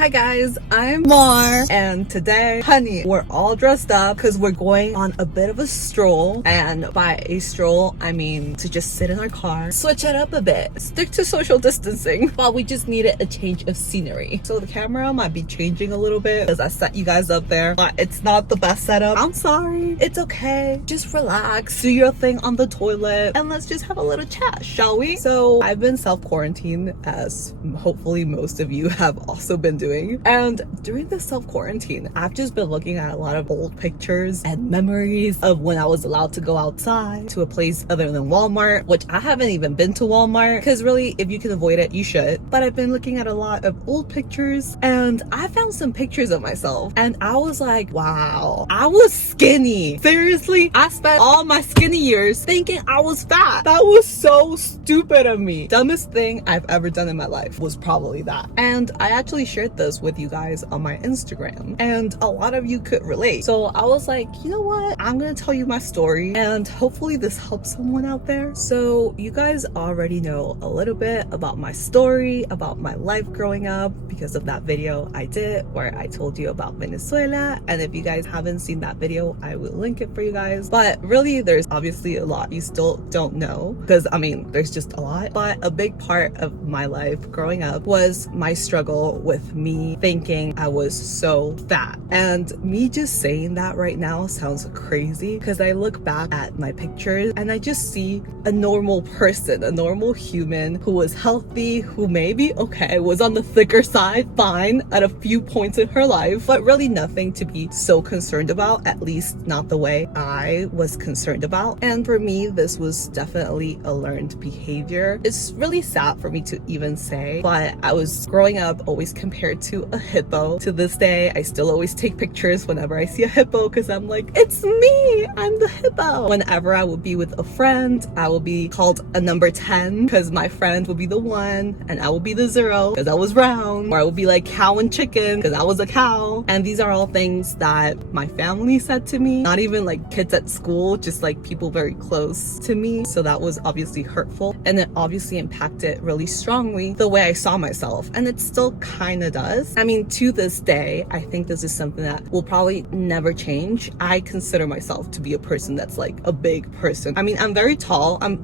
Hi guys, I'm Mar, and today, honey, we're all dressed up because we're going on a bit of a stroll. And by a stroll, I mean to just sit in our car, switch it up a bit, stick to social distancing, but we just needed a change of scenery. So the camera might be changing a little bit because I set you guys up there, but it's not the best setup. I'm sorry, it's okay. Just relax, do your thing on the toilet, and let's just have a little chat, shall we? So I've been self-quarantined, as hopefully most of you have also been doing. And during the self-quarantine, I've just been looking at a lot of old pictures and memories of when I was allowed to go outside to a place other than Walmart, which I haven't even been to Walmart because really, if you can avoid it, you should. But I've been looking at a lot of old pictures and I found some pictures of myself and I was like, wow, I was skinny. Seriously, I spent all my skinny years thinking I was fat. That was so stupid of me. Dumbest thing I've ever done in my life was probably that. And I actually shared this with you guys on my Instagram and a lot of you could relate. So I was like, you know what? I'm gonna tell you my story and hopefully this helps someone out there. So you guys already know a little bit about my story, about my life growing up because of that video I did where I told you about Venezuela. And if you guys haven't seen that video, I will link it for you guys. But really, there's obviously a lot you still don't know because I mean, there's just a lot. But a big part of my life growing up was my struggle with me thinking I was so fat. And me just saying that right now sounds crazy because I look back at my pictures and I just see a normal person, a normal human who was healthy, who maybe, okay, was on the thicker side, fine, at a few points in her life, but really nothing to be so concerned about, at least not the way I was concerned about. And for me, this was definitely a learned behavior. It's really sad for me to even say, but I was growing up always compared to a hippo. To this day, I still always take pictures whenever I see a hippo because I'm like, it's me, I'm the hippo. Whenever I would be with a friend, I will be called a number 10 because my friend will be the 1 and I will be the 0 because I was round, or I would be like cow and chicken because I was a cow. And these are all things that my family said to me, not even like kids at school, just like people very close to me. So that was obviously hurtful and it obviously impacted really strongly the way I saw myself, and it still kind of does. I mean, to this day, I think this is something that will probably never change. I consider myself to be a person that's like a big person. I mean, I'm very tall. I'm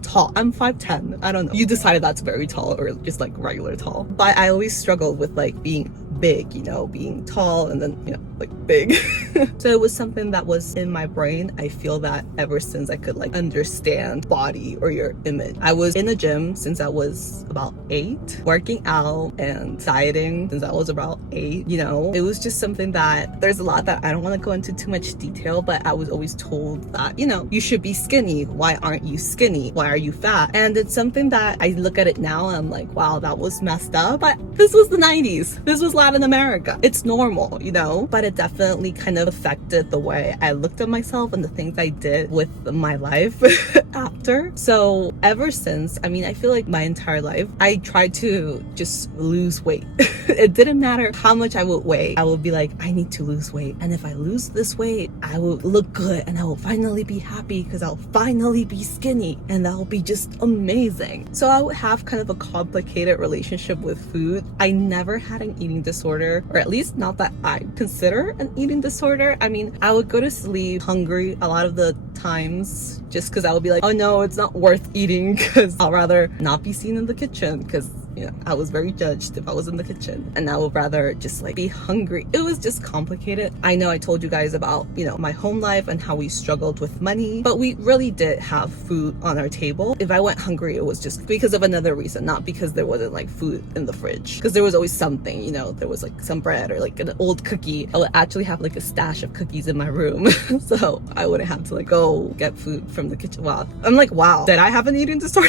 tall. I'm 5'10". I don't know. You decided that's very tall or just like regular tall. But I always struggled with like being big, you know, being tall and then, you know, like big. So it was something that was in my brain. I feel that ever since I could like understand body or your image. I was in a gym since I was about 8, working out and dieting since I was about 8. You know, it was just something that there's a lot that I don't want to go into too much detail, but I was always told that, you know, you should be skinny. Why aren't you skinny? Why are you fat? And it's something that I look at it now and I'm like, wow, that was messed up. But this was the 90s. This was Latin America. It's normal, you know, but it definitely kind of affected the way I looked at myself and the things I did with my life after. So ever since, I mean, I feel like my entire life, I tried to just lose weight. It didn't matter how much I would weigh. I would be like, I need to lose weight. And if I lose this weight, I will look good and I will finally be happy because I'll finally be skinny and that will be just amazing. So I would have kind of a complicated relationship with food. I never had an eating disorder, or at least not that I consider an eating disorder. I mean, I would go to sleep hungry a lot of the times just because I would be like, oh no, it's not worth eating because I'll rather not be seen in the kitchen because, you know, I was very judged if I was in the kitchen and I would rather just like be hungry. It was just complicated. I know I told you guys about, you know, my home life and how we struggled with money, but we really did have food on our table. If I went hungry, it was just because of another reason, not because there wasn't like food in the fridge, because there was always something, you know, there was like some bread or like an old cookie. I would actually have like a stash of cookies in my room so I wouldn't have to like go get food from the kitchen. Wow, I'm like, wow, did I have an eating disorder?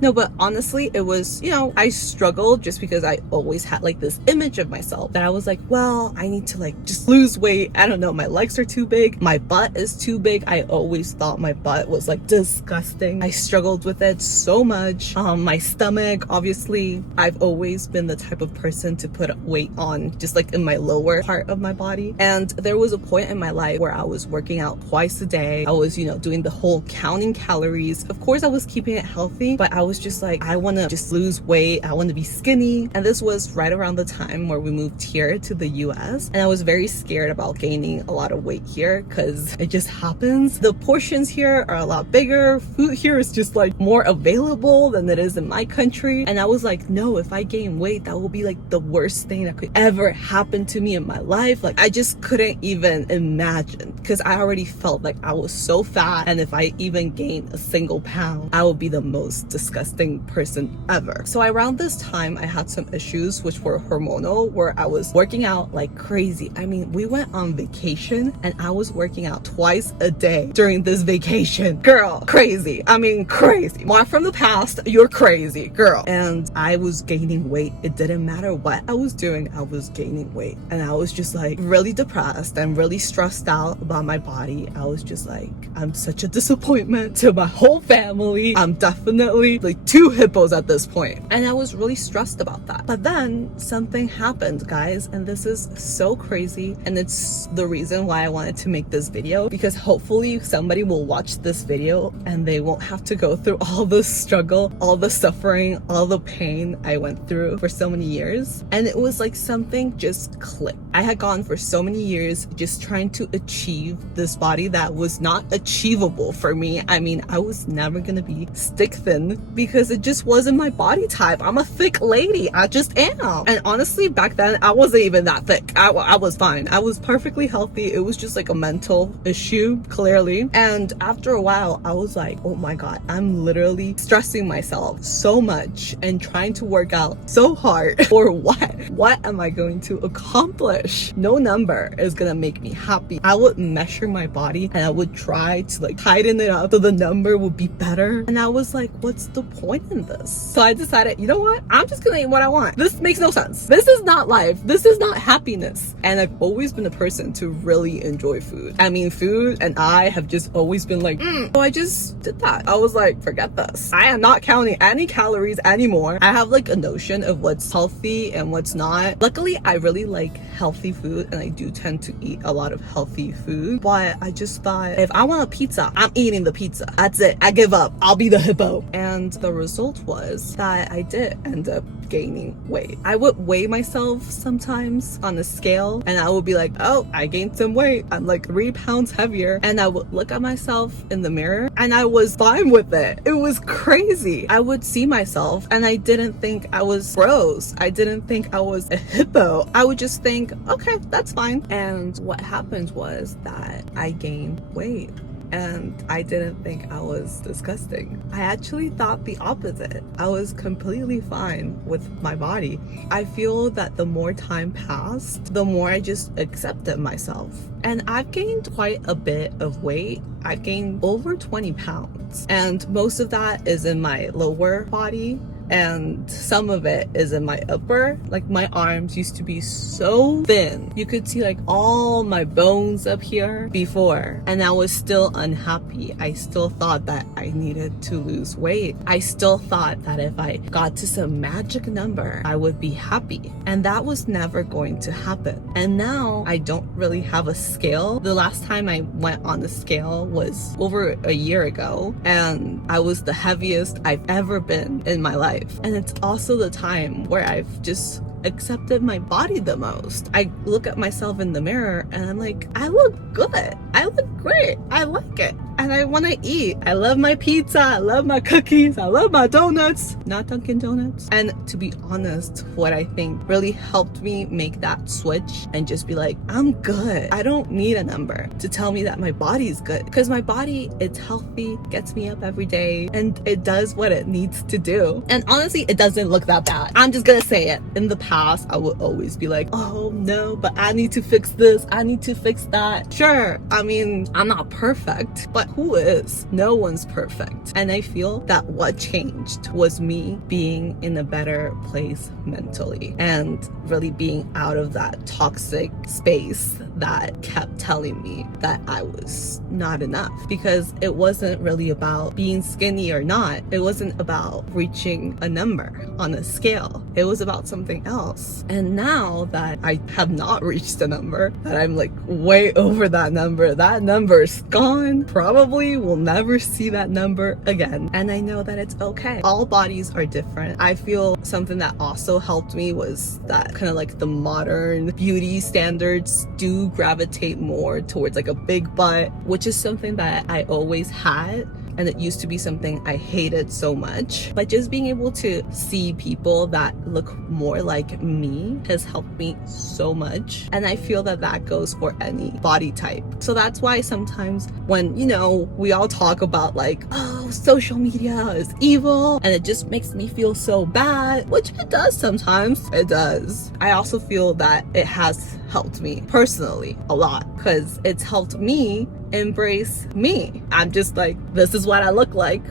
No, but honestly, it was, you know, I struggled just because I always had like this image of myself that I was like, well, I need to like just lose weight. I don't know, my legs are too big, my butt is too big. I always thought my butt was like disgusting. I struggled with it so much. My stomach, obviously, I've always been the type of person to put weight on just like in my lower part of my body. And there was a point in my life where I was working out twice a day. I was, you know, doing the whole counting calories. Of course, I was keeping it healthy, but I I was just like, I want to just lose weight. I want to be skinny. And this was right around the time where we moved here to the US. And I was very scared about gaining a lot of weight here because it just happens. The portions here are a lot bigger. Food here is just like more available than it is in my country. And I was like, no, if I gain weight, that will be like the worst thing that could ever happen to me in my life. Like I just couldn't even imagine because I already felt like I was so fat. And if I even gained a single pound, I would be the most disgusting person ever. So around this time, I had some issues which were hormonal, where I was working out like crazy. I mean, we went on vacation and I was working out twice a day during this vacation. Girl, crazy. I mean, crazy. More from the past, you're crazy, girl. And I was gaining weight. It didn't matter what I was doing, I was gaining weight. And I was just like really depressed and really stressed out about my body. I was just like, I'm such a disappointment to my whole family. I'm definitely like 2 hippos at this point. And I was really stressed about that. But then something happened, guys, and this is so crazy. And it's the reason why I wanted to make this video, because hopefully somebody will watch this video and they won't have to go through all the struggle, all the suffering, all the pain I went through for so many years. And it was like something just clicked. I had gone for so many years just trying to achieve this body that was not achievable for me. I mean, I was never gonna be stick thin because it just wasn't my body type. I'm a thick lady. I just am. And honestly, back then, I wasn't even that thick. I was fine. I was perfectly healthy. It was just like a mental issue, clearly. And after a while, I was like, oh my God, I'm literally stressing myself so much and trying to work out so hard for what? What am I going to accomplish? No number is gonna make me happy. I would measure my body and I would try to like tighten it up so the number would be better. And I was like, what's the point in this? So I decided, you know what? I'm just gonna eat what I want. This makes no sense. This is not life. This is not happiness. And I've always been a person to really enjoy food. I mean, food and I have just always been like, so I just did that. I was like, forget this. I am not counting any calories anymore. I have like a notion of what's healthy and what's not. Luckily, I really like healthy food and I do tend to eat a lot of healthy food. But I just thought, if I want a pizza, I'm eating the pizza. That's it. I give up. I'll be the hippo. And the result was that I did end up gaining weight. I would weigh myself sometimes on a scale and I would be like, oh, I gained some weight. I'm like 3 pounds heavier. And I would look at myself in the mirror and I was fine with it. It was crazy. I would see myself and I didn't think I was gross. I didn't think I was a hippo. I would just think, okay, that's fine. And what happened was that I gained weight. And I didn't think I was disgusting. I actually thought the opposite. I was completely fine with my body. I feel that the more time passed, the more I just accepted myself. And I've gained quite a bit of weight. I've gained over 20 pounds. And most of that is in my lower body. And some of it is in my upper. Like my arms used to be so thin. You could see like all my bones up here before. And I was still unhappy. I still thought that I needed to lose weight. I still thought that if I got to some magic number, I would be happy. And that was never going to happen. And now I don't really have a scale. The last time I went on the scale was over a year ago. And I was the heaviest I've ever been in my life. And it's also the time where I've just accepted my body the most. I look at myself in the mirror and I'm like, I look good. I look great. I like it. And I want to eat. I love my pizza. I love my cookies. I love my donuts. Not Dunkin' Donuts. And to be honest, what I think really helped me make that switch and just be like, I'm good. I don't need a number to tell me that my body's good. Because my body, it's healthy, gets me up every day, and it does what it needs to do. And honestly, it doesn't look that bad. I'm just gonna say it. In the past, I would always be like, oh no, but I need to fix this. I need to fix that. Sure, I mean, I'm not perfect, but who is? No one's perfect. And I feel that what changed was me being in a better place mentally and really being out of that toxic space that kept telling me that I was not enough, because it wasn't really about being skinny or not. It wasn't about reaching a number on a scale. It was about something else. And now that I have not reached a number, that I'm like way over that number is gone. Probably will never see that number again. And I know that it's okay. All bodies are different. I feel something that also helped me was that kind of like the modern beauty standards do gravitate more towards like a big butt, which is something that I always had. And it used to be something I hated so much. But just being able to see people that look more like me has helped me so much. And I feel that that goes for any body type. So that's why sometimes when, you know, we all talk about like, oh, social media is evil, and it just makes me feel so bad, which it does sometimes. It does. I also feel that it has helped me personally a lot, because it's helped me embrace me. I'm just like, this is what I look like.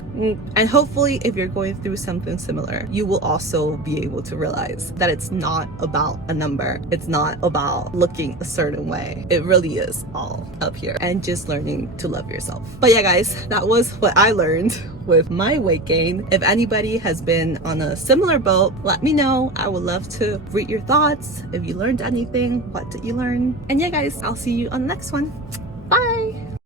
And hopefully if you're going through something similar, you will also be able to realize that it's not about a number. It's not about looking a certain way. It really is all up here, and just learning to love yourself. But yeah, guys, that was what I learned with my weight gain. If anybody has been on a similar boat, let me know. I would love to read your thoughts. If you learned anything, what did you learn? And yeah, guys, I'll see you on the next one.